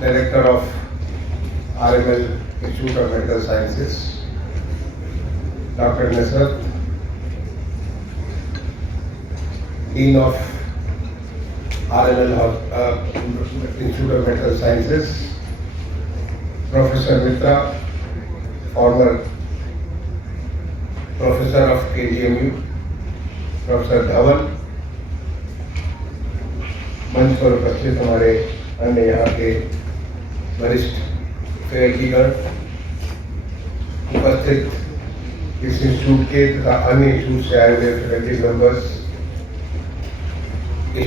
Director of RML Institute of Medical Sciences, Dr. Nisrat, Dean of RML Institute of Medical Sciences, Professor Mitra, former Professor of KGMU, Professor Dhawan, मंच पर उपस्थित हमारे अन्य यहाँ के वरिष्ठ फैकल्टीगण, उपस्थित इस इंस्टीट्यूट के तथा अन्य इंस्टीट्यूट से आए हुए faculty members,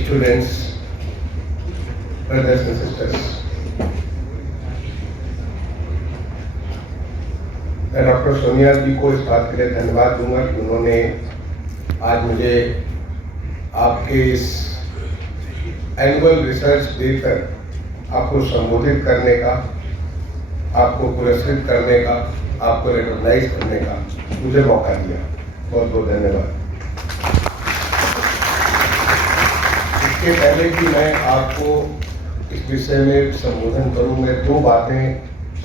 students, brothers and sisters, मैं डॉक्टर सोनिया जी को इस बात के लिए धन्यवाद दूंगा कि उन्होंने आज मुझे आपके इस एनुअल रिसर्च डे पर आपको संबोधित करने का, आपको पुरस्कृत करने का, आपको रिकॉग्नाइज करने का मुझे मौका दिया। बहुत बहुत धन्यवाद। इसके पहले कि मैं आपको इस विषय में संबोधन करूं, मैं दो बातें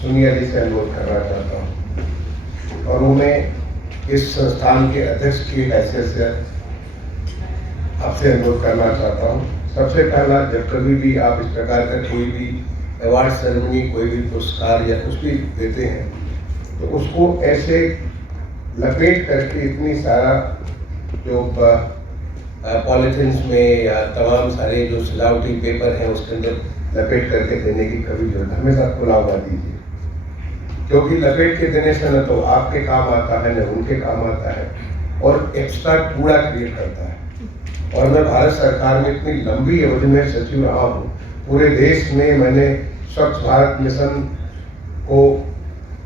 सोनिया जी से अनुरोध करना चाहता हूं और उन्हें इस संस्थान के अध्यक्ष की हैसियत से आपसे अनुरोध करना चाहता हूं। सबसे पहला, जब कभी भी आप इस प्रकार का कोई भी अवार्ड सेरेमनी, कोई भी पुरस्कार या कुछ भी देते हैं तो उसको ऐसे लपेट करके इतनी सारा जो पॉलिथिन्स में या तमाम सारे जो सजावटी पेपर हैं उसके अंदर लपेट करके देने की कभी जरूरत, हमेशा खुला हुआ दीजिए, क्योंकि लपेट के देने से न तो आपके काम आता है न उनके काम आता है और एक्स्ट्रा कूड़ा क्रिएट करता है। और मैं भारत सरकार में इतनी लंबी अवधि में सचिव रहा हूँ, पूरे देश में मैंने स्वच्छ भारत मिशन को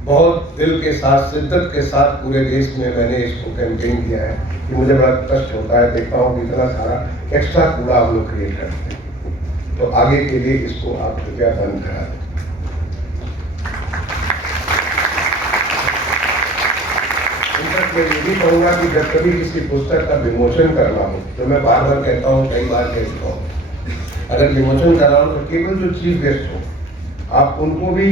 बहुत दिल के साथ, शिद्दत के साथ पूरे देश में मैंने इसको कैंपेन किया है कि मुझे बड़ा कष्ट होता है, देखता हूँ कि इतना सारा एक्स्ट्रा कूड़ा हम लोग क्रिएट करते हैं। तो आगे के लिए इसको आप कृपया बंद करा दें। मैं ये भी कहूँगा कि जब कभी किसी पुस्तक का विमोचन करना हो, तो मैं बार बार कहता हूँ, कई बार कह चुका हूँ, अगर विमोचन करना हो तो केवल जो चीफ गेस्ट हो आप उनको भी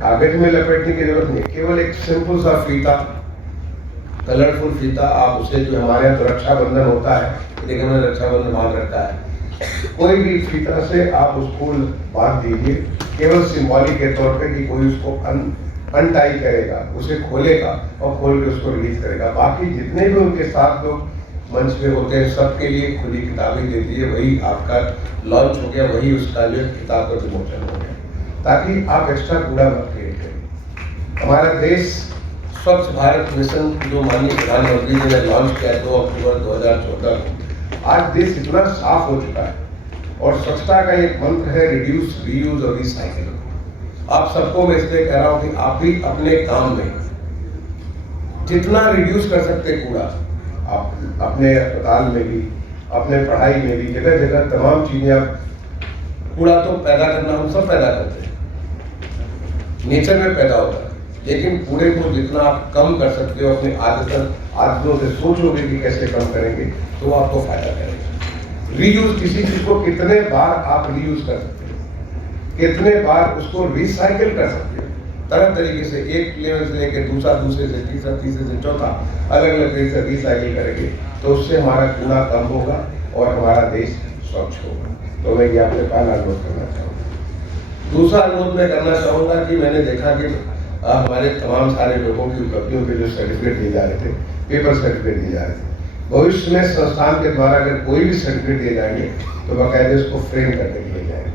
कागज में लपेटने की जरूरत नहीं, केवल एक सिंपल सा फीता, कलरफुल फीता, आप उसे, जो हमारे यहाँ तो रक्षाबंधन होता है, लेकिन मैंने रक्षाबंधन बांध रखा है, कोई भी फीता से आप उसको बांध दीजिए, केवल सिंबॉलिक के तौर पे कि कोई उसको अनटाई करेगा, उसे खोलेगा और खोल के उसको रिलीज करेगा। बाकी जितने भी उनके साथ लोग मंच पे होते हैं सबके लिए खुली किताबें दे दीजिए, वही आपका लॉन्च हो गया, वही उसका जो किताब का विमोचन हो गया, ताकि आप एक्स्ट्रा कूड़ा मत क्रिएट करें। हमारा देश स्वच्छ भारत मिशन जो माननीय प्रधानमंत्री जी ने लॉन्च किया 2 अक्टूबर 2014 को, आज देश इतना साफ हो चुका है और स्वच्छता का एक मंत्र है रिड्यूस, रीयूज और रिसाइकिल। आप सबको मैं इसलिए कह रहा हूं कि आप भी अपने काम में जितना रिड्यूस कर सकते कूड़ा, आप अपने अस्पताल में भी, अपने पढ़ाई में भी, जगह जगह तमाम चीजें, आप कूड़ा तो पैदा करना हम सब पैदा करते हैं, नेचर में पैदा होता है, लेकिन कूड़े को जितना आप कम कर सकते हो अपने आदतों से सोचोगे कि कैसे कम करेंगे तो आपको फायदा करेगा। रीयूज, किसी चीज को कितने बार आप रीयूज कर सकते हो, कितने बार उसको रिसाइकिल कर सकते हो, तरह तरीके से, एक लेवल से लेकर दूसरा, दूसरे से तीसरा, तीसरे से चौथा, अलग अलग तरीके से रिसाइकिल करेंगे तो उससे हमारा कूड़ा कम होगा और हमारा देश स्वच्छ होगा। तो मैं ये आपसे पहला अनुरोध करना चाहूँगा। दूसरा अनुरोध मैं करना चाहूँगा कि मैंने देखा कि हमारे तमाम सारे लोगों की उपलब्धियों के जो सर्टिफिकेट दिए जा रहे थे, पेपर सर्टिफिकेट दिए जा रहे थे, भविष्य में संस्थान के द्वारा अगर कोई भी सर्टिफिकेट दिए जाएंगे तो बाकायदे उसको फ्रेम करके दिए जाएंगे,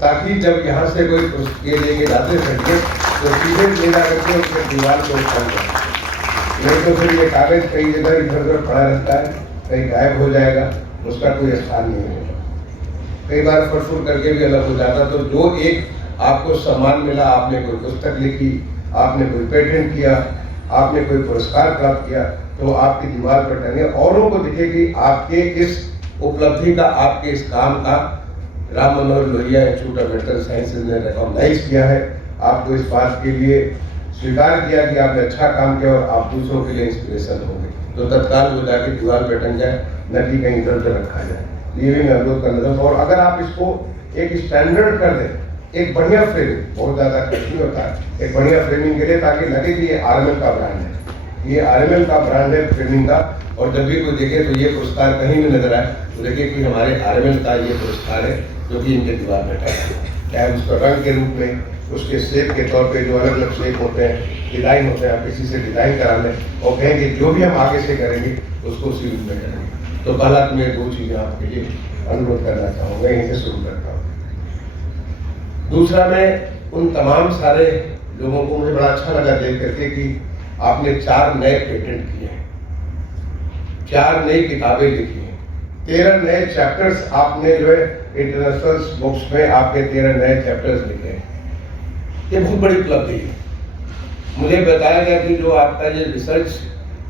ताकि जब यहाँ से कोई ये लेके जाते सर्टिफिकेट तो सीधे ले जा करके उसके दीवार को उठान करते, नहीं तो फिर ये कागज कई जगह इधर उधर पड़ा रहता है, कहीं गायब हो जाएगा, उसका कोई स्थान नहीं होगा, कई बार फटफुट करके भी अलग हो जाता। तो जो एक आपको सम्मान मिला, आपने कोई पुस्तक लिखी, आपने कोई पेटेंट किया, आपने कोई पुरस्कार प्राप्त किया, तो आपकी दीवार पर टंगे, औरों को दिखे कि आपके इस उपलब्धि का, आपके इस काम का Ram Manohar Lohia institute of medical sciences ने रिकॉग्नाइज किया है, आपको इस बात के लिए स्वीकार किया कि आपने अच्छा काम किया और आप दूसरों के लिए इंस्पिरेशन होंगे, तो तत्काल वो जाके दीवार पर टंग जाए, न कि कहीं इधर उधर रखा जाए। लिए भी मैं अनुरोध करना चाहूँगा। और अगर आप इसको एक स्टैंडर्ड कर दें, एक बढ़िया फ्रेमिंग, बहुत ज़्यादा खर्च नहीं होता है, एक बढ़िया फ्रेमिंग के लिए, ताकि लगे कि ये आरएमएल का ब्रांड है, ये आरएमएल का ब्रांड है फ्रेमिंग का। और जब भी कोई देखे तो ये पुरस्कार कहीं भी नजर आए तो देखिए कि हमारे आरएमएल का ये पुरस्कार है जो कि इनके दीवार में टंगा है। चाहे उसका रंग के रूप में, उसके शेप के तौर पे, जो अलग अलग शेप होते हैं, डिजाइन होते हैं, आप किसी से डिजाइन करा लें और कहें कि जो भी हम आगे से करेंगे उसको उसी रूप में करेंगे। तो पहला तो मैं 2 चीज़ें आपके लिए अनुरोध करना चाहूँगा, यहीं से शुरू करता हूँ। दूसरा, मैं उन तमाम सारे लोगों को, मुझे बड़ा अच्छा लगा देख करके कि आपने 4 नए पेटेंट किए हैं, 4 नई किताबें लिखी हैं, 13 नए चैप्टर्स आपने जो है इंटरनेशनल बुक्स में आपके 13 नए चैप्टर्स लिखे हैं। ये बहुत बड़ी उपलब्धि है। मुझे बताया गया कि जो आपका ये रिसर्च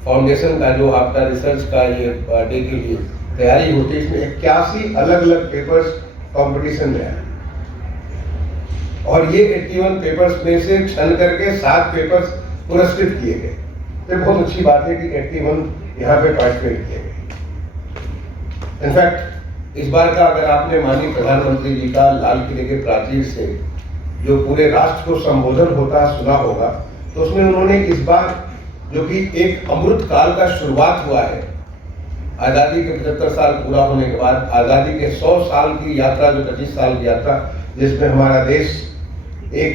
फाउंडेशन का, जो आपका रिसर्च का ये डे के लिए तैयारी होती है, इसमें 81 अलग अलग पेपर्स कंपटीशन में आए और ये 81 पेपर्स में से चुन करके 7 पेपर्स पुरस्कृत किए गए। तो बहुत अच्छी बात है कि 81 यहाँ पे पार्टिसिपेट किए गए। इनफैक्ट इस बार का अगर आपने माननीय प्रधानमंत्री जी का लाल किले के प्राचीर से जो पूरे राष्ट्र को संबोधन होता सुना होगा, तो उसमें उन्होंने इस बार जो कि एक अमृत काल का शुरुआत हुआ है, आज़ादी के 75 साल पूरा होने के बाद आज़ादी के 100 साल की यात्रा, जो 25 साल की यात्रा, जिसमें हमारा देश एक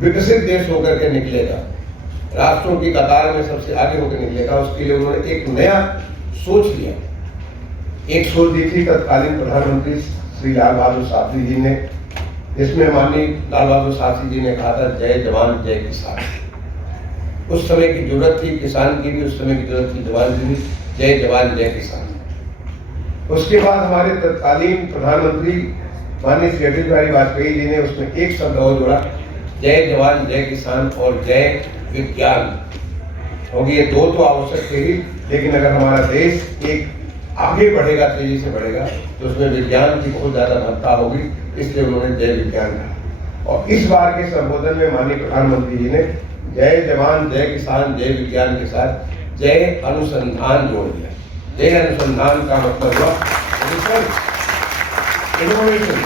विकसित देश होकर के निकलेगा, राष्ट्रों की कतार में सबसे आगे होकर निकलेगा, उसके लिए उन्होंने एक नया सोच लिया। एक सोच दी थी तत्कालीन प्रधानमंत्री श्री लाल बहादुर शास्त्री जी ने, जिसमें माननीय लाल बहादुर शास्त्री जी ने कहा था, जय जवान जय किसान। उस समय की जरूरत थी किसान की भी, उस समय की जरूरत थी जवान की भी, जय जवान जय किसान। उसके बाद हमारे तत्कालीन प्रधानमंत्री माननीय श्री अटल बिहारी वाजपेयी जी ने उसमें एक शब्द और जोड़ा, जय जवान जय किसान और जय विज्ञान। क्योंकि ये 2 तो आवश्यक थे ही, लेकिन अगर हमारा देश एक आगे बढ़ेगा, तेजी से बढ़ेगा, तो उसमें विज्ञान की बहुत ज्यादा महत्ता होगी, इसलिए उन्होंने जय विज्ञान कहा। और इस बार के संबोधन में माननीय प्रधानमंत्री जी ने जय जवान जय किसान जय विज्ञान के साथ जय अनुसंधान जोड़ दिया। जय अनुसंधान का मतलब हुआ रिसर्च, इनोवेशन।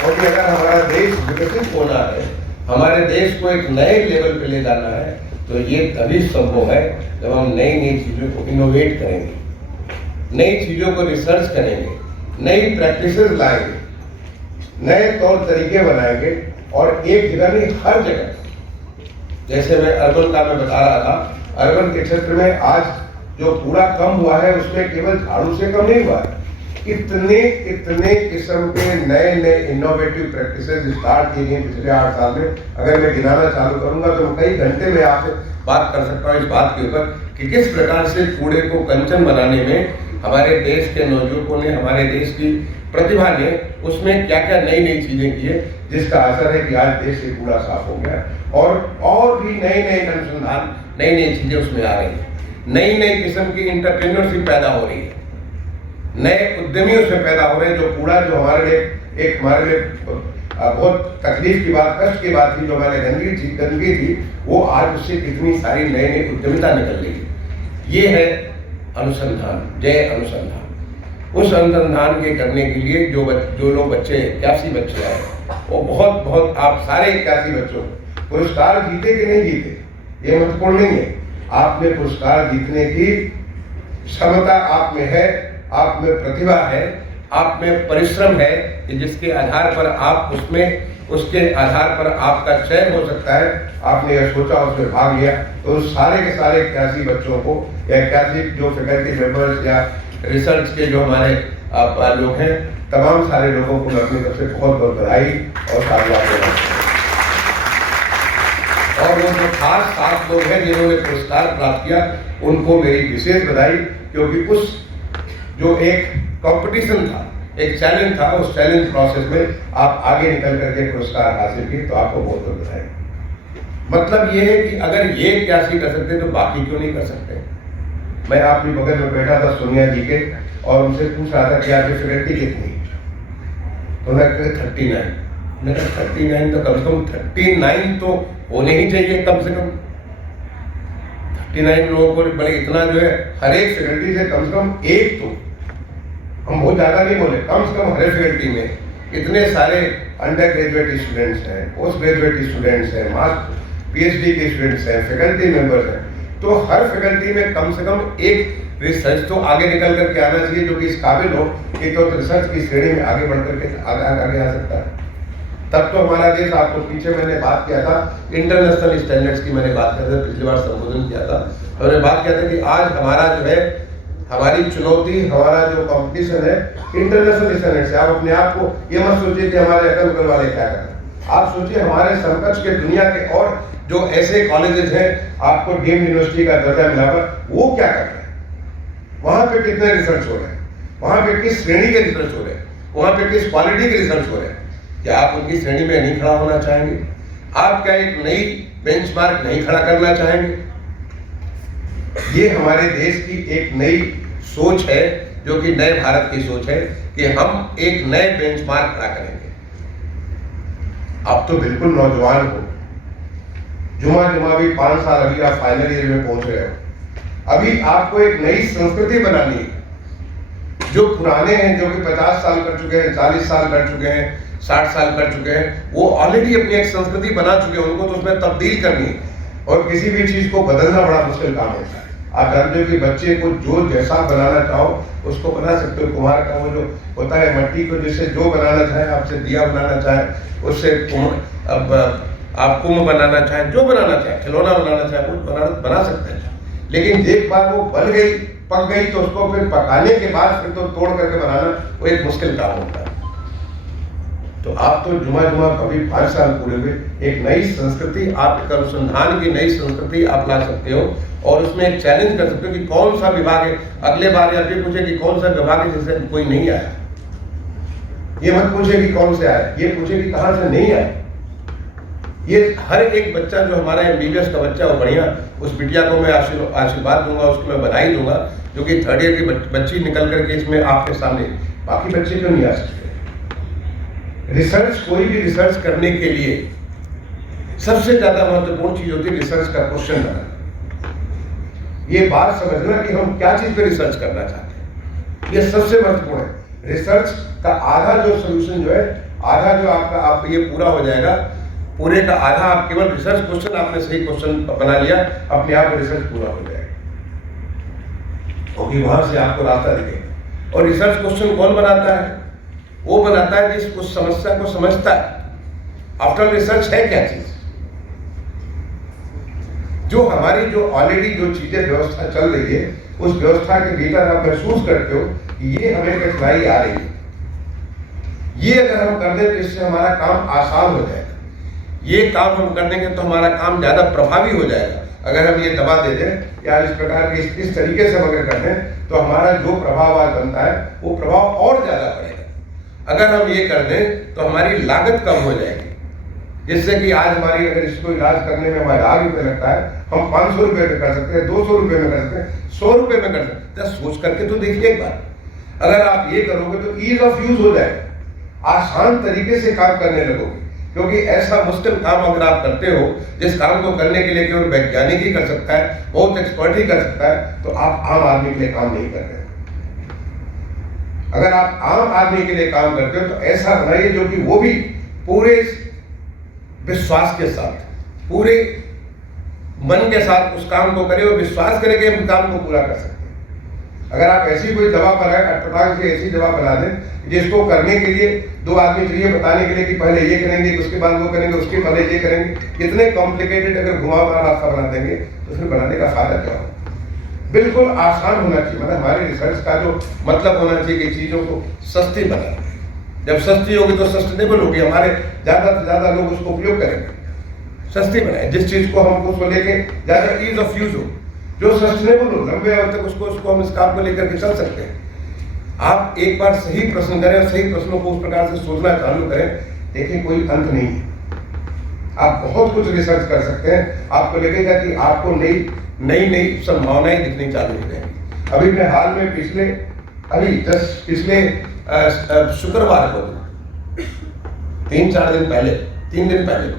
और अगर हमारा देश विकसित होना है, हमारे देश को एक नए लेवल पे ले जाना है, तो ये तभी संभव है जब हम नई नई चीजों को इनोवेट करेंगे, नई चीजों को रिसर्च करेंगे, नई प्रैक्टिसेस लाएंगे, नए तौर तरीके बनाएंगे। और एक जगह नहीं, हर जगह, जैसे मैं अर्बन का मैं बता रहा था, अर्बन के क्षेत्र में आज जो कूड़ा कम हुआ है, उसमें केवल झाड़ू से कम नहीं हुआ है, इतने किस्म के नए नए इनोवेटिव प्रैक्टिसेस स्टार्ट किए गए पिछले 8 साल में। अगर मैं गिनाना चालू करूंगा तो कई घंटे में आपसे बात कर सकता हूँ इस बात के ऊपर कि किस प्रकार से कूड़े को कंचन बनाने में हमारे देश के नौजुवानों ने, हमारे देश की प्रतिभा ने उसमें क्या क्या नई नई चीजें की है, जिसका असर है कि आज देश से कूड़ा साफ हो गया और भी नए नए अनुसंधान, नई नई चीजें उसमें आ रही है, नई नई किस्म की इंटरप्रेन्योरशिप पैदा हो रही है, नए उद्यमियों से पैदा हो रहे हैं। जो कूड़ा जो हमारे लिए बहुत तकलीफ की बात, कष्ट की बात थी, जो हमारे गंदगी थी, वो आज उससे कितनी सारी नई नई उद्यमिता निकल रही है। ये है अनुसंधान, जय अनुसंधान। उस अनुसंधान के करने के लिए जो लोग बच्चे 81 बच्चे आए, वो बहुत आप सारे 81 बच्चों पुरस्कार जीते कि नहीं जीते ये महत्वपूर्ण नहीं है। आप में पुरस्कार जीतने की क्षमता आप में है, आप में प्रतिभा है, आप में परिश्रम है कि जिसके आधार पर आप उसके आधार पर आपका चयन हो सकता है। आपने यह सोचा, उसमें भाग लिया, तो उस सारे के सारे 81 बच्चों को या 81 जो फैकल्टी मेंबर्स या रिसर्च के जो हमारे लोग हैं, तमाम सारे लोगों को मैं अपनी तरफ से बहुत बहुत बधाई और साधुवाद देना चाहता हूं। और वो जो खास 7 लोग हैं जिन्होंने पुरस्कार प्राप्त किया, उनको मेरी विशेष बधाई, क्योंकि उस जो एक कंपटीशन था, एक चैलेंज था, उस चैलेंज प्रोसेस में आप आगे निकल करके पुरस्कार हासिल किए, तो आपको बहुत बहुत बधाई। मतलब ये है कि अगर ये 81 कर सकते तो बाकी क्यों नहीं कर सकते। मैं आपके बगल में बैठा था सोनिया जी के, और उनसे पूछ रहा था कि आपकी फैकल्टी कितनी, तो मैं कहा 39। मैं कहा 39 तो कम से कम 39 तो होने ही चाहिए, कम से कम 39 लोगों को बड़े, इतना जो है हर एक फैकल्टी से कम एक तो हम बहुत ज़्यादा नहीं बोले, कम से कम हर फैकल्टी में इतने सारे अंडर ग्रेजुएट स्टूडेंट्स हैं, पोस्ट ग्रेजुएट स्टूडेंट्स हैं, मास्टर PhD के स्टूडेंट्स हैं, फैकल्टी मेंबर्स हैं, तो हर फैकल्टी में कम से कम एक रिसर्च तो आगे निकल करके आना चाहिए जो कि इस काबिल हो कि तो रिसर्च की श्रेणी में आगे बढ़ करके आगे आ सकता है। तब तो हमारा देश, आपको पीछे मैंने बात किया था इंटरनेशनल स्टैंडर्ड्स की, मैंने बात किया था, पिछली बार संबोधन किया था, हमने बात किया था कि आज हमारा जो है, हमारी चुनौती, हमारा जो कंपटीशन है इंटरनेशनल स्टैंडर्ड से। आप अपने आप को ये मत सोचिए कि हमारे अगल बगल वाले क्या कर रहे हैं, आप सोचिए हमारे समकक्ष के दुनिया के और जो ऐसे कॉलेजेस हैं, आपको डीम्ड यूनिवर्सिटी का दर्जा मिला हुआ, वो क्या कर रहे हैं, वहां पे कितने रिसर्च हो रहे हैं, वहां पे किस श्रेणी के रिसर्च हो रहे हैं, वहां पे किस क्वालिटी के रिसर्च हो रहे हैं। क्या आप उनकी श्रेणी में नहीं खड़ा होना चाहेंगे? आप क्या एक नई बेंचमार्क नहीं खड़ा करना चाहेंगे? ये हमारे देश की एक नई सोच है, जो कि नए भारत की सोच है कि हम एक नए बेंचमार्क खड़ा करेंगे। आप तो बिल्कुल नौजवान हो, जुमा भी 5 साल, अभी आप फाइनल ईयर में पहुंच रहे हो, अभी आपको एक नई संस्कृति बनानी है। जो पुराने हैं, जो कि 50 साल कर चुके हैं, 40 साल कर चुके हैं, 60 साल कर चुके हैं, वो ऑलरेडी अपनी एक संस्कृति बना चुके हैं, उनको तो उसमें तब्दील करनी है। और किसी भी चीज को बदलना बड़ा मुश्किल काम होता है। आप जानते हो कि बच्चे को जो जैसा बनाना चाहो उसको बना सकते हो। कुम्हार का वो जो होता है, मट्टी को जैसे जो बनाना चाहे, आपसे दिया बनाना चाहे, उससे अब आप कुंभ बनाना चाहे, जो बनाना चाहे, खिलौना बनाना चाहे, वो बना सकते हैं। लेकिन एक बार वो बन गई, पक गई, तो उसको फिर पकाने के बाद फिर तो तोड़ करके बनाना वो एक मुश्किल काम होता है। तो आप तो जुमा कभी 5 साल पूरे हुए, एक नई संस्कृति, आप एक अनुसंधान की नई संस्कृति आप ला सकते हो और उसमें एक चैलेंज कर सकते हो कि कौन सा विभाग है। अगले बार आप ये पूछे कि कौन सा विभाग है जिससे कोई नहीं आया, ये मत पूछे कि कौन से आया, ये पूछे कि कहां से नहीं आया। ये हर एक बच्चा जो हमारा MBBS का बच्चा हो, बढ़िया, उस बिटिया को मैं आशीर्वाद दूंगा, उसको मैं बधाई दूंगा, जो कि 3rd ईयर की बच्ची निकल करके इसमें आपके सामने। बाकी बच्चे क्यों नहीं आ सकते? रिसर्च, कोई भी रिसर्च करने के लिए सबसे ज्यादा महत्वपूर्ण चीज होती है रिसर्च का क्वेश्चन बनाना। ये बात समझना कि हम क्या चीज पे रिसर्च करना चाहते हैं, ये सबसे महत्वपूर्ण है। रिसर्च का आधा जो सोल्यूशन जो है, आधा जो आपका आप ये पूरा हो जाएगा, पूरे का आधा आप केवल रिसर्च क्वेश्चन, आपने सही क्वेश्चन बना लिया, अपने आप रिसर्च पूरा हो जाएगा, क्योंकि वहां से आपको रास्ता दिखेगा। और रिसर्च क्वेश्चन कौन बनाता है? वो बनाता है जिस उस समस्या को समझता है। आफ्टर रिसर्च है क्या चीज? जो हमारी जो ऑलरेडी जो चीजें व्यवस्था चल रही है, उस व्यवस्था के भीतर आप महसूस करते हो कि ये हमें कठिनाई आ रही है, ये अगर हम कर दें तो इससे हमारा काम आसान हो जाएगा, ये काम हम कर देंगे तो हमारा काम ज्यादा प्रभावी हो जाएगा। अगर हम ये दबा दे दें या इस प्रकार के इस तरीके से हम अगर कर दें तो हमारा जो प्रभाव आज बनता है वो प्रभाव और ज्यादा बढ़ेगा। अगर हम ये कर दें तो हमारी लागत कम हो जाएगी, जिससे कि आज हमारी अगर इसको इलाज करने में हमारा 8 रुपये लगता है, हम 500 रुपये में कर सकते हैं, 200 रुपये में कर सकते हैं, 100 रुपये में कर सकते हैं। सोच करके तो देखिए एक बार, अगर आप ये करोगे तो ईज ऑफ यूज हो जाएगा, आसान तरीके से काम करने लगोगे। क्योंकि ऐसा मुश्किल काम अगर आप करते हो, जिस काम को करने के लिए केवल वैज्ञानिक ही कर सकता है, बहुत एक्सपर्ट ही कर सकता है, तो आप आम आदमी के लिए काम नहीं कर रहे। अगर आप आम आदमी के लिए काम करते हो तो ऐसा बनाइए जो कि वो भी पूरे विश्वास के साथ, पूरे मन के साथ उस काम को करे और विश्वास करे कि हम काम को पूरा कर सकते हैं। अगर आप ऐसी कोई दवा बनाए, अटपटांग से ऐसी दवा बना दें जिसको करने के लिए 2 आदमी चाहिए बताने के लिए कि पहले ये करेंगे, उसके बाद वो करेंगे, उसके पहले ये करेंगे, इतने कॉम्प्लिकेटेड अगर घुमावदार रास्ता बना देंगे तो फिर बनाने का फायदा क्या होगा? बिल्कुल आसान होना चाहिए। मतलब हमारे रिसर्च का जो मतलब होना चाहिए कि चीजों को सस्ती बनाना। जब सस्ती होगी तो सस्टेनेबल होगी, हमारे ज्यादा से ज्यादा लोग उसको उपयोग करेंगे। सस्ती बनाए, जिस चीज को हम उसको लेके ज्यादा ईज ऑफ यूज हो, जो सस्टेनेबल हो, लंबे अवधि तक उसको हम इस काम को लेकर के चल सकते हैं। आप एक बार सही प्रश्न करें, सही प्रश्नों को उस प्रकार से सोचना चालू करें, देखिए कोई अंत नहीं है। आप बहुत कुछ रिसर्च कर सकते हैं, आपको लगेगा कि आपको नई संभावनाएं दिखनी चालू हो जाएंगी। अभी मैं हाल में पिछले शुक्रवार को 3-4 दिन पहले, 3 दिन पहले,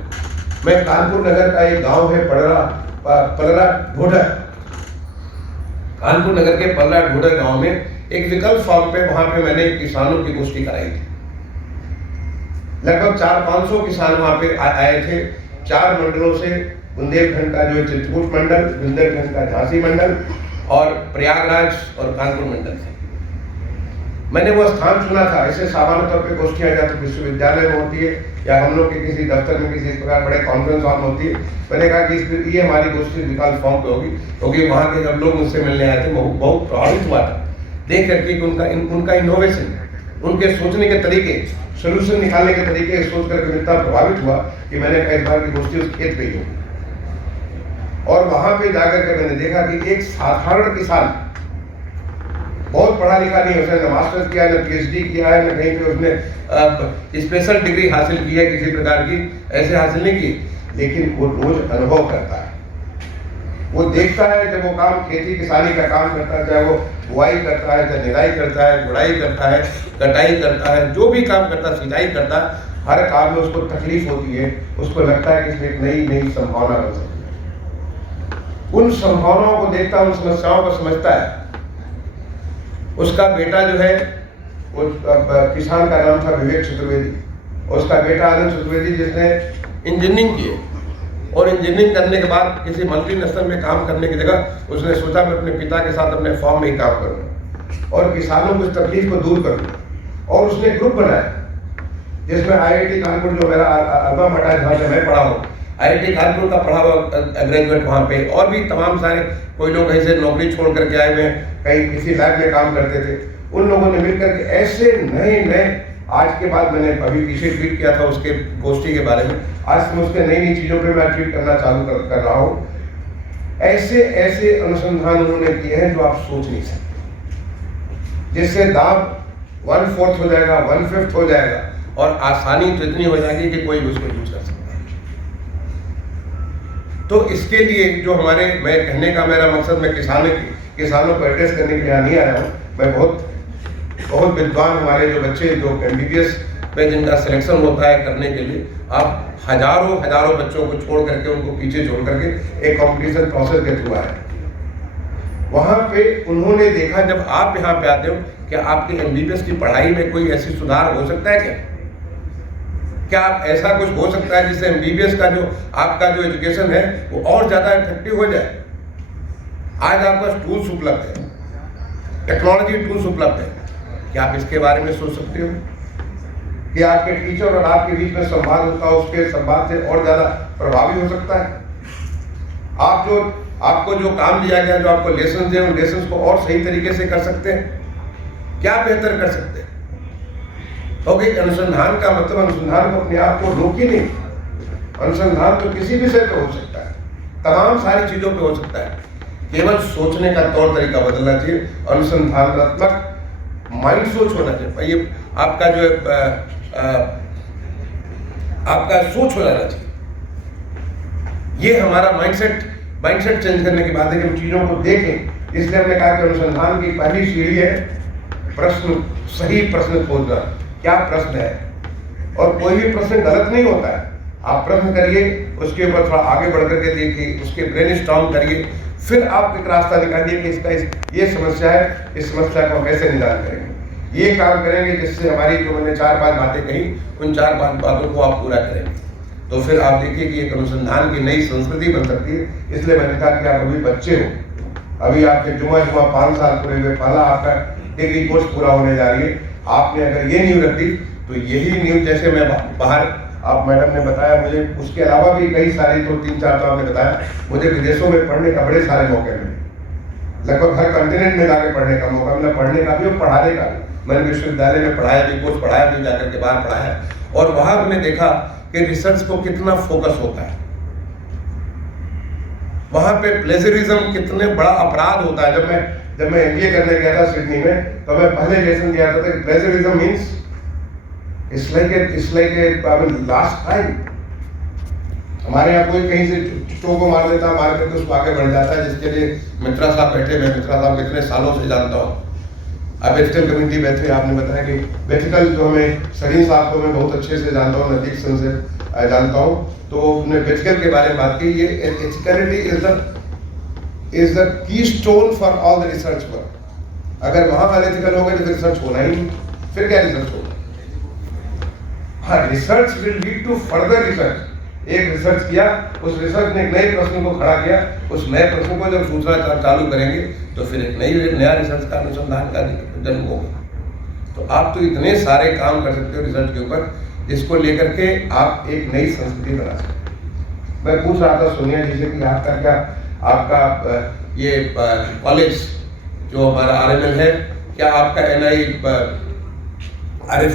मैं कानपुर नगर का एक गांव है पलरा ढोडर, कानपुर नगर के पलरा ढोडर गांव में एक विकल्प फॉर्म पे वहां पे मैंने किसानों की गोष्ठी कराई थी। लगभग 400-500 किसान वहां पे आए थे, 4 मंडलों से, बुंदेलखंड का जो है चित्रकूट मंडल, बुंदेलखंड का झांसी मंडल और प्रयागराज और कानपुर मंडल से। मैंने वो स्थान चुना था। ऐसे सामान्य तौर पे गोष्ठियां या तो विश्वविद्यालय में होती है या हम लोग के किसी दफ्तर में किसी प्रकार बड़े कॉन्फ्रेंस हॉल में होती है। मैंने कहा कि ये हमारी गोष्ठी विकल्प फॉर्म पे होगी, क्योंकि वहाँ के जब लोग मुझसे मिलने आए थे बहुत प्रभावित हुआ था देख करके कि उनका इनोवेशन, उनके सोचने के तरीके, सोल्यूशन निकालने के तरीके सोच करके इतना प्रभावित हुआ कि मैंने कई बार की गोष्ठी उस खेत पे ही हो। और वहां पे जाकर के मैंने देखा कि एक साधारण किसान, बहुत पढ़ा लिखा नहीं, उसने न मास्टर्स किया, न पीएचडी किया है, न कहीं पे उसने स्पेशल डिग्री हासिल की है किसी प्रकार की, ऐसे हासिल नहीं की, लेकिन वो रोज अनुभव करता है। वो देखता है जब वो काम खेती किसानी का काम करता है, चाहे वो बुआई करता है, चाहे निराई करता है, गुड़ाई करता है, कटाई करता है, जो भी काम करता है, सिंचाई करता है, हर काम में उसको तकलीफ होती है। उसको लगता है कि इसमें एक नई नई संभावना बन सकती है। उन संभावनाओं को देखता है, उन समस्याओं को समझता है। उसका बेटा जो है, वो किसान का नाम था विवेक चतुर्वेदी, उसका बेटा आनंद चतुर्वेदी जिसने इंजीनियरिंग की है, और इंजीनियरिंग करने के बाद किसी मल्टीनेशनल में काम करने की जगह उसने सोचा मैं अपने पिता के साथ अपने फॉर्म में ही काम करूँगा और किसानों की तकलीफ को दूर करूँगा। और उसने ग्रुप बनाया जिसमें IIT कानपुर, जो मेरा अल्बम हटा जहाँ से मैं पढ़ा हूँ, IIT कानपुर का पढ़ा हुआ ग्रेजुएट वहाँ पे, और भी तमाम सारे, कोई लोग कहीं से नौकरी छोड़ करके आए हुए, कहीं किसी लैब में काम करते थे, उन लोगों ने मिलकर के ऐसे नए आज के बाद मैंने अभी पीछे ट्वीट किया था उसके गोष्ठी के बारे में, आज मैं उसके नई चीजों पे मैं ट्वीट करना चालू कर रहा हूँ। ऐसे अनुसंधान उन्होंने किए हैं जो आप सोच नहीं सकते, जिससे दाम 1/4 हो जाएगा, 1/5 हो जाएगा, और आसानी तो इतनी हो जाएगी कि कोई भी उसको यूज कर सकता है। तो इसके लिए जो मैं कहने का मेरा मकसद, मैं किसानों को एड्रेस करने के लिए नहीं आया हूँ। मैं बहुत विद्वान हमारे जो बच्चे जो MBBS पे जिनका सिलेक्शन होता है करने के लिए, आप हजारों बच्चों को छोड़ करके, उनको पीछे छोड़ करके एक कंपटीशन प्रोसेस के थ्रू आए। वहां पे उन्होंने देखा, जब आप यहाँ पे आते हो, क्या आपके MBBS की पढ़ाई में कोई ऐसी सुधार हो सकता है क्या आप ऐसा कुछ हो सकता है जिससे MBBS का जो आपका जो एजुकेशन है वो और ज्यादा इफेक्टिव हो जाए? आज आपके पास टूल्स उपलब्ध है, टेक्नोलॉजी टूल्स उपलब्ध है, क्या आप इसके बारे में सोच सकते हो कि आपके टीचर और आपके बीच में संवाद होता है, उसके संवाद से और ज्यादा प्रभावी हो सकता है? आपको जो काम दिया गया, जो आपको लेसन दिए, उन लेसन को और सही तरीके से कर सकते हैं, क्या बेहतर कर सकते हैं? क्योंकि अनुसंधान का मतलब, अनुसंधान को अपने आप को रोक ही नहीं, अनुसंधान तो किसी विषय पे हो सकता है, तमाम सारी चीजों पे हो सकता है, केवल सोचने का तौर तरीका बदलना चाहिए, अनुसंधानात्मक माइंड सोच होना चाहिए। ये आपका जो आपका सोच हो जाना चाहिए। ये हमारा माइंडसेट चेंज करने की बात है कि हम चीजों को देखें। इसलिए हमने कहा कि अनुसंधान की पहली सीढ़ी है सही प्रश्न खोजना। क्या प्रश्न है? और कोई भी प्रश्न गलत नहीं होता है। आप प्रश्न करिए, उसके ऊपर थोड़ा आगे बढ़ करके देखिए, उसके ब्रेनस्टॉर्म करिए, फिर आप एक रास्ता निकालिए कि इसका ये समस्या है, इस समस्या को हम कैसे निदान करेंगे। ये काम करेंगे जिससे हमारी जो मैंने 4-5 बातें कही, उन 4-5 बातों को आप पूरा करेंगे, तो फिर आप देखिए कि एक अनुसंधान की नई संस्कृति बन सकती है। इसलिए मैंने कहा कि आप अभी बच्चे हो, अभी आपके जुमा 5 साल पूरे हुए, पहला आपका डिग्री कोर्स पूरा होने जा रही है। आपने अगर ये नींव रखी तो यही नींव, जैसे मैं बाहर, आप मैडम ने बताया मुझे, उसके अलावा भी कई सारी, तो 3-4 तो आपने बताया, मुझे विदेशों में पढ़ने का बड़े सारे मौके मिले, लगभग हर कंटिनेंट में जाकर पढ़ने का मौका मिला, पढ़ने का भी और पढ़ाने का भी। मैंने विश्वविद्यालय में पढ़ाया भी, कोर्स पढ़ाया भी, जाकर के बाहर पढ़ाया, और वहां मैंने देखा कि रिसर्च को कितना फोकस होता है, वहां पे प्लेजरिज्म कितने बड़ा अपराध होता है। जब मैं MBA करने गया था सिडनी में, तो मैं पहले लेसन दिया था कि plagiarism means it's like a last time. हमारे यहाँ कोई कहीं से चुट्टों को मार देता, मार करके उसको आगे बढ़ जाता है, जिसके लिए मित्रा साहब बैठे, मैं मित्रा साहब कितने सालों से जानता हूँ। अब एथिकल कमेटी बैठे, आपने बताया कि एथिकल जो हमें सलीम साहब को मैं बहुत अच्छे से जानता हूँ, नजदीक से जानता हूँ, तो उन्होंने एथिकल के बारे में बात की। ये ethicality is the keystone for all the research work. अगर वहां अनएथिकल होगा तो फिर रिसर्च होना ही नहीं, फिर क्या रिसर्च होगा? हाँ, research will lead to further research. एक रिसर्च किया, उस रिसर्च ने एक नए प्रश्न को खड़ा किया, उस नए प्रश्न को जब सूचना चालू करेंगे तो फिर एक नया रिसर्च का अनुसंधान का जन्म होगा। तो आप तो इतने सारे काम कर सकते हो रिसर्च के ऊपर, जिसको लेकर के आप एक नई संस्कृति बना सकते हो। मैं पूछ रहा था सोनिया जी से कि आपका क्या, आपका ये कॉलेज जो हमारा RML है, क्या आपका NIRF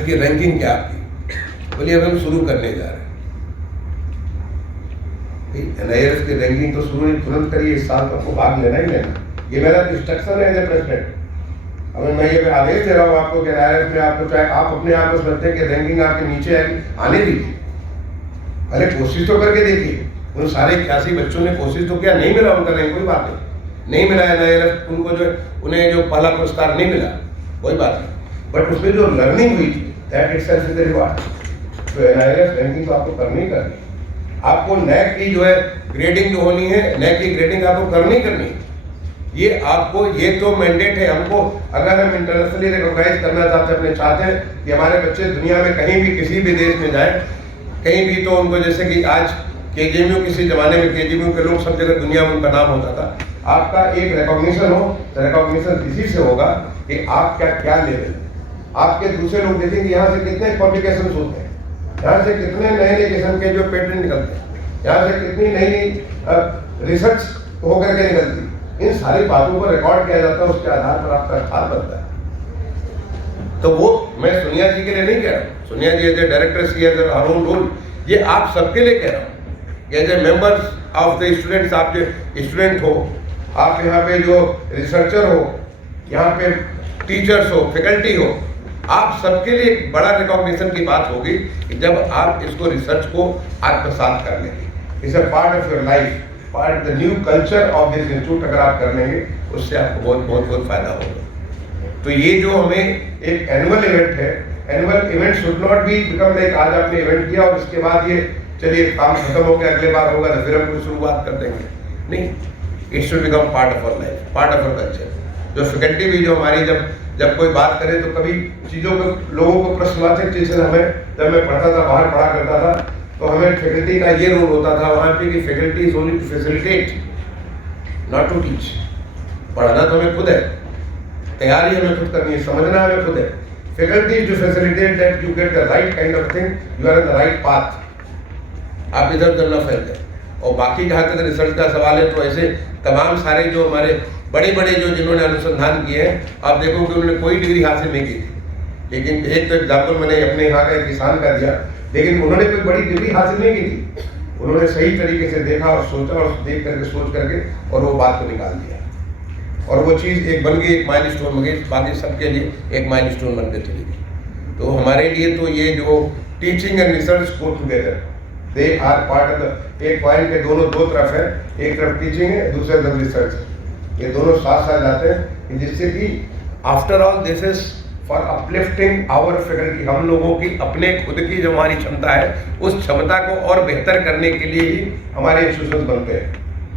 की रैंकिंग क्या आपकी? बोलिए हम शुरू करने जा रहे हैं। NIRF की रैंकिंग तो शुरू तुरंत करिए, इस साल तो आपको भाग लेना ही लेना। ये मेरा इंस्ट्रक्शन है एज ए प्रेसिडेंट। अब मैं ये आदेश दे रहा हूँ आपको कि NIRF में आपको, चाहे आप अपने आप को समझते हैं कि रैंकिंग आपके नीचे आएगी, आने दीजिए, अरे कोशिश तो करके देखिए। उन सारे 81 बच्चों ने कोशिश तो किया, नहीं मिला उनका रैंक, कोई बात नहीं मिला NIRF उनको, जो उन्हें जो पहला पुरस्कार नहीं मिला, कोई बात नहीं, बट उसमें जो लर्निंग हुई that itself is the reward. तो NIRF रैंकिंग तो आपको करनी ही करनी। आपको NAAC की जो है ग्रेडिंग जो होनी है, NAAC की ग्रेडिंग आपको करनी करनी, ये आपको, ये तो मैंडेट है हमको। अगर हम इंटरनेशनली रिकॉग्नाइज करना चाहते हैं कि हमारे बच्चे दुनिया में कहीं भी किसी भी देश में जाए, कहीं भी, तो उनको, जैसे कि आज KGMU, किसी जमाने में KGMU के लोग सब जगह दुनिया में उनका नाम होता था, आपका एक रिकॉग्निशन हो, तो रिकॉग्निशन इसी से होगा कि आप क्या लेवल है। आपके दूसरे लोग देखेंगे यहाँ से कितने पब्लिकेशन होते हैं, यहाँ से कितने नए किस्म के जो पेटेंट निकलते हैं, यहाँ से कितनी नई रिसर्च होकर के निकलती है। इन सारी बातों को रिकॉर्ड किया जाता है, उसके आधार पर आपका स्थान बनता है। तो वो मैं सोनिया जी के लिए नहीं कह रहा हूँ, Sonia ji as a director, see as her own role, ये आप सबके लिए कह रहा हूँ। As a members of the students, आप जो स्टूडेंट हो, आप यहाँ पे जो रिसर्चर हो, यहाँ पे टीचर्स हो, फैकल्टी हो, आप सबके लिए एक बड़ा रिकॉग्निशन की बात होगी कि जब आप इसको, रिसर्च को आत्मसात कर लेंगे। It's a part of your life, part the new culture of this institute. अगर आप कर लेंगे, उससे आपको बहुत फायदा होगा। तो ये जो हमें एक एनुअल इवेंट है, annual event should not be become like आज आपने इवेंट किया और इसके बाद ये चलिए काम खत्म हो गया, अगले बार होगा तो फिर हम कुछ शुरुआत कर देंगे, नहीं। It should become part of our life, part of our culture. जो फैकल्टी भी जो हमारी, जब कोई बात करे तो कभी चीज़ों को, लोगों को प्रश्नवाचक चीज़ से, हमें जब मैं पढ़ता था, बाहर पढ़ा करता था, तो हमें फैकल्टी का ये रोल होता था वहाँ पे कि faculty is only to facilitate, not to teach. पढ़ना तो हमें खुद है, तैयारी हमें खुद करनी है, समझना हमें खुद है। Faculty is to facilitate that you get the right kind of thing, you are in the right path, आप इधर उधर न फैलते। और बाकी जहाँ तक रिसर्च का सवाल है, तो ऐसे तमाम सारे जो हमारे बड़े जो जिन्होंने अनुसंधान किए हैं, आप देखो कि उन्होंने कोई डिग्री हासिल नहीं की थी, लेकिन एक तो एग्जाम्पल मैंने अपने यहाँ का एक किसान का दिया, लेकिन उन्होंने कोई बड़ी डिग्री हासिल नहीं की थी, उन्होंने सही तरीके से देखा और सोचा और देख करके, सोच करके, और वो बात को निकाल दिया, और वो चीज़ एक बन गई, एक माइलस्टोन बन गई, बाकी सबके लिए एक माइलस्टोन बन के चली गई। तो हमारे लिए तो ये जो teaching and research go together, they are part of the, एक पॉइंट के दोनों दो तरफ है, एक तरफ टीचिंग है, दूसरी तरफ रिसर्च है, ये दोनों साथ साथ जाते हैं, जिससे कि after all this is for uplifting our faculty. हम लोगों की अपने खुद की जो हमारी क्षमता है, उस क्षमता को और बेहतर करने के लिए ही हमारे इंस्टीट्यूशन बनते हैं,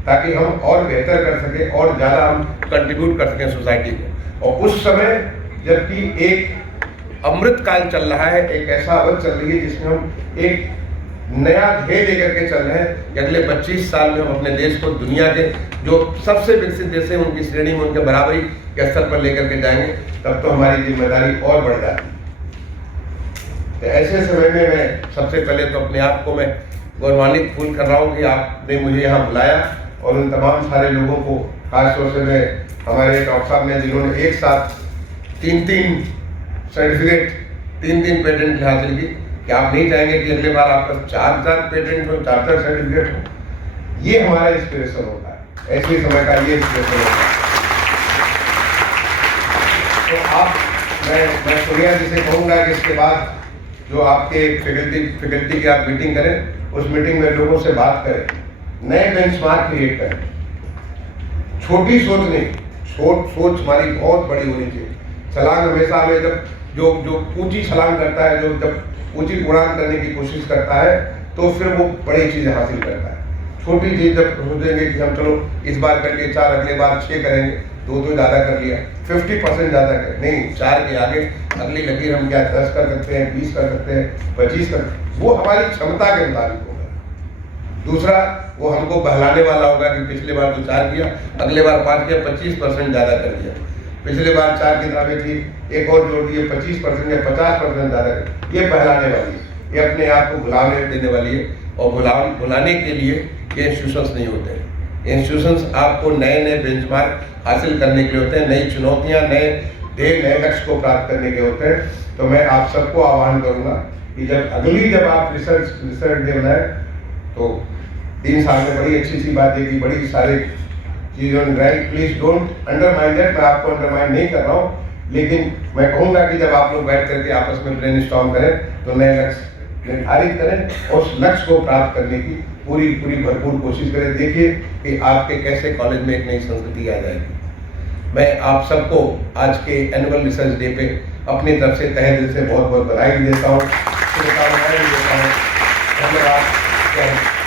ताकि हम और बेहतर कर सकें और ज़्यादा हम कंट्रीब्यूट कर सकें सोसाइटी को। और उस समय जबकि एक अमृत काल चल रहा है, एक ऐसा अवध चल रही है जिसमें हम एक नया ध्येय लेकर के चल रहे हैं कि अगले 25 साल में हम अपने देश को दुनिया के जो सबसे विकसित देश है उनकी श्रेणी में, उनके बराबरी के स्तर पर लेकर के जाएंगे। तब तो हमारी जिम्मेदारी और बढ़ जाती है। तो ऐसे समय में मैं सबसे पहले तो अपने आप को मैं गौरवान्वित फील कर रहा हूँ कि आपने मुझे यहाँ बुलाया, और उन तमाम सारे लोगों को, खासतौर से मैं, हमारे डॉक्टर साहब ने जिन्होंने एक साथ 3 सर्टिफिकेट, 3 पेटेंट हासिल की, कि आप नहीं चाहेंगे कि अगले बार आपका 4 पेटेंट हो, 4 सर्टिफिकेट हो। ये हमारा इंस्पिरेशन होता है, ऐसे समय का ये इंस्पिरेशन होता है। तो आप, मैं सोनिया जी से कहूँगा कि इसके बाद जो आपके फैकल्टी की आप मीटिंग करें, उस मीटिंग में लोगों से बात करें, नए बेंचमार्क क्रिएट करें। छोटी सोच नहीं, सोच हमारी बहुत बड़ी होनी चाहिए। छलांग हमेशा हमें, जब जो ऊंची छलांग करता है, जब ऊंची उड़ान करने की कोशिश करता है, तो फिर वो बड़ी चीज़ें हासिल करता है। छोटी चीज जब सोचेंगे कि हम चलो इस बार कर लिए 4, अगले बार 6 करेंगे, 2 ज़्यादा कर लिया, 50% ज़्यादा कर नहीं, 4 के आगे अगली लकीर हम क्या 10 कर सकते हैं, 20 कर सकते हैं, 25 कर, वो हमारी क्षमता के मुताबिक होगा। दूसरा, वो हमको बहलाने वाला होगा कि पिछले बार तो 4 किया, अगले बार 5 किया, 25% ज़्यादा कर दिया। पिछले बार 4 किताबें थी, एक और जोड़ दिए, 25% या 50% ज़्यादा कर, ये बहलाने वाली है, ये अपने आप को भुलाने देने वाली है। और भुलाने के लिए ये इंस्टीट्यूशंस नहीं होते हैं। इंस्टीट्यूशंस आपको नए नए बेंचमार्क हासिल करने के लिए होते हैं, नई चुनौतियाँ, नए ध्येय, नए लक्ष्य को प्राप्त करने के होते हैं। तो मैं आप सबको आह्वान करूँगा कि जब आप रिसर्च डे बनाए तो 3 साल में बड़ी अच्छी सी बात है कि बड़ी सारी चीज़ों ने right, please don't undermine that, मैं आपको अंडरमाइन नहीं कर रहा हूँ, लेकिन मैं कहूँगा कि जब आप लोग बैठ करके आपस में ब्रेनस्टॉर्म करें तो नए लक्ष्य निर्धारित करें और उस लक्ष्य को प्राप्त करने की पूरी भरपूर कोशिश करें। देखिए कि आपके कैसे कॉलेज में एक नई संस्कृति आ जाएगी। मैं आप सबको आज के एनुअल रिसर्च डे पे अपनी तरफ से तहे दिल से बहुत बहुत बधाई देता हूँ, शुभकामनाएं देता हूँ। धन्यवाद।